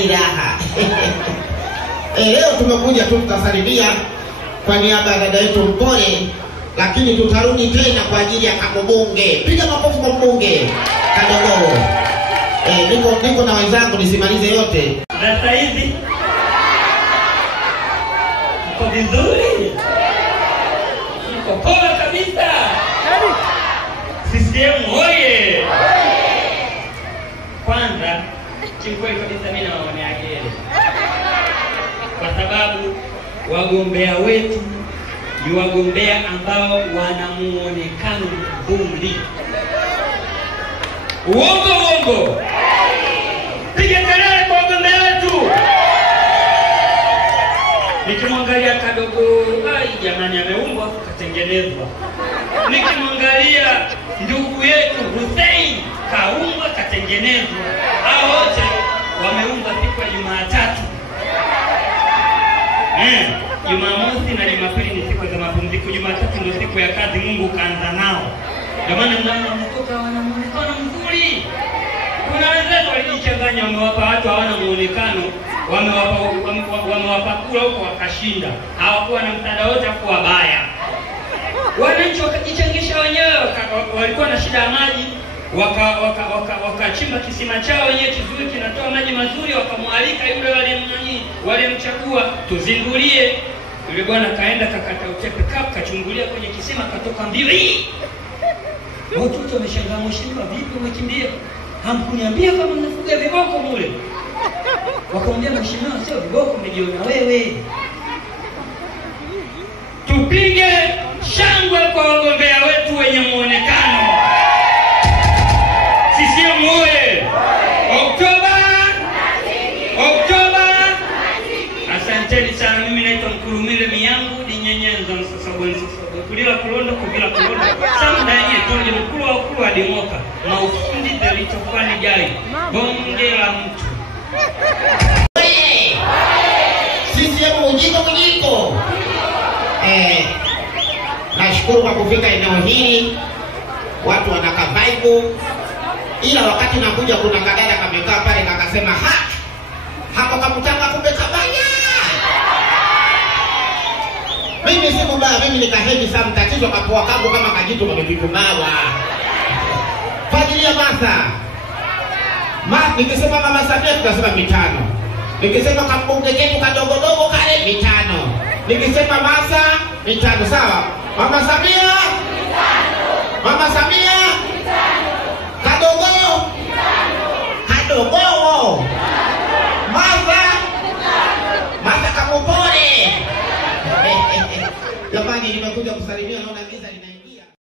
yani raha. Leo tumekuja tu tutasalimia kwa niaba ya dada yetu Mpole, lakini tutarudi tena kwa ajili ya Kabonge. Piga makofi kwa mbunge Kadogo. Niko na wenzangu nisimalize yote. Sasa hivi uko vizuri? Uko poa kabisa? CCM oye! Kwanza kiukweli kabisa mimi nawaonea heri, kwa sababu wagombea wetu ni wagombea ambao wana muonekano mzuri. Uongo. Piga kelele kwa wagombea wetu. Nikimwangalia Kadogo, jamani ameumbwa katengenezwa. Nikimwangalia ndugu yetu Hussein kaumbwa katengenezwa. Hao wote wameumbwa siku ya Jumatatu. Jumamosi na Jumapili ni siku za mapumziko. Jumatatu ndio siku ya kazi, Mungu kaanza nao. Ndio maana mnaona mtoto wana muonekano mzuri. Kuna wenzetu walijichanganya, wamewapa watu hawana muonekano, wamewapa kula huko wakashinda. Hawakuwa na msaada wote kwa wabaya. Wananchi wakajichangisha wenyewe, walikuwa na shida ya maji, wakachimba kisima chao wenyewe kizuri kinatoa maji mazuri, wakamwalika yule walimchagua tuzindulie. Yule bwana kaenda kakata utepe kachungulia kwenye kisima katoka mbili. Watoto wameshangaa, mheshimiwa vipi umekimbia? Hamkuniambia kama mnafuga viboko mule. Wakamwambia mheshimiwa sio viboko, umejiona wewe. Tupige shangwe kwa wagombea wetu wenye muonekano. CCM oye! Oktoba! Asanteni sana. Mimi naitwa Mkulumile Miyangu ni nyenyenza msasabweni kulila kulondo kubila kulondo samda yenye tonje mkulu wa ukulu wa dimoka maufundi delitofani jai bonge la mtu. CCM ujiko. Nashukuru kwa kufika eneo hili. Watu wanaka vibe. Ila wakati nakuja kuna kadada kamekaa pale kakasema hapo kamutanga kumbe kabanya. Mimi siku mbaya, mimi nikahedi sana mtatizo kapoa kangu kama kajitu kamepikumawa. Fajilia Masa. Nikisema Mama Samia tukasema 5. Nikisema Kabonge ketu kadogo kale 5. Nikisema Masa 5 sawa. Mama Samia 5. Mama Samia 5. Kadogo 5. Masa Kamupole. Jamani nimekuja kusalimia naona giza